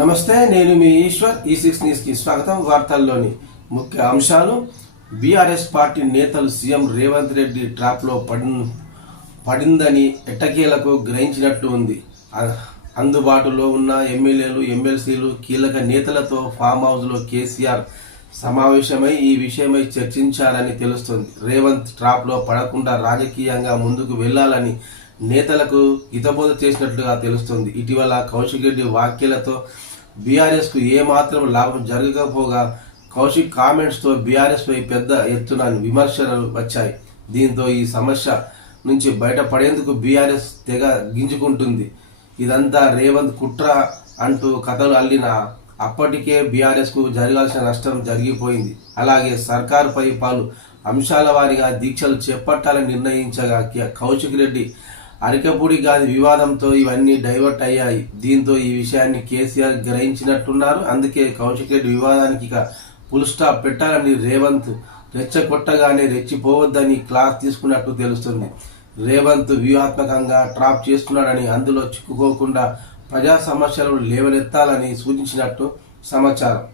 నమస్తే, నేను మీ ఈశ్వర్. ఈ6 న్యూస్ కి స్వాగతం. వార్తల్లోని ముఖ్య అంశాలు. బీఆర్ఎస్ పార్టీ నేతలు సీఎం రేవంత్ రెడ్డి ట్రాప్ లో పడిందని ఎట్టకేలకు గ్రహించినట్లు ఉంది. అందుబాటులో ఉన్న ఎమ్మెల్యేలు, ఎమ్మెల్సీలు, కీలక నేతలతో ఫామ్ హౌస్ లో కేసీఆర్ సమావేశమై ఈ విషయమై చర్చించారని తెలుస్తోంది. రేవంత్ ట్రాప్ లో పడకుండా రాజకీయంగా ముందుకు వెళ్లాలని నేతలకు హితబోధ చేసినట్లుగా తెలుస్తోంది. ఇటీవల కౌశిక్ రెడ్డి వ్యాఖ్యలతో బీఆర్ఎస్ కు ఏమాత్రం లాభం జరగకపోగా కౌశిక్ కామెంట్స్ తో బీఆర్ఎస్ పై పెద్ద ఎత్తున విమర్శలు వచ్చాయి. దీంతో ఈ సమస్య నుంచి బయటపడేందుకు బీఆర్ఎస్ తెగ గింజుకుంటుంది. ఇదంతా రేవంత్ కుట్ర అంటూ కథలు అల్లిన అప్పటికే బీఆర్ఎస్ కు జరగాల్సిన నష్టం జరిగిపోయింది. అలాగే సర్కారుపై పలు అంశాల వారీగా దీక్షలు చేపట్టాలని నిర్ణయించగా కౌశిక్ రెడ్డి అరికపూడి గాది వివాదంతో ఇవన్నీ డైవర్ట్ అయ్యాయి. దీంతో ఈ విషయాన్ని కేసీఆర్ గ్రహించినట్టున్నారు. అందుకే కౌశిక్ రెడ్డి వివాదానికి ఇక ఫుల్ స్టాప్ పెట్టాలని రేవంత్ రెచ్చగొట్టగానే రెచ్చిపోవద్దని క్లాస్ తీసుకున్నట్టు తెలుస్తుంది. రేవంత్ వ్యూహాత్మకంగా ట్రాప్ చేస్తున్నాడని, అందులో చిక్కుకోకుండా ప్రజా సమస్యలను లేవనెత్తాలని సూచించినట్టు సమాచారం.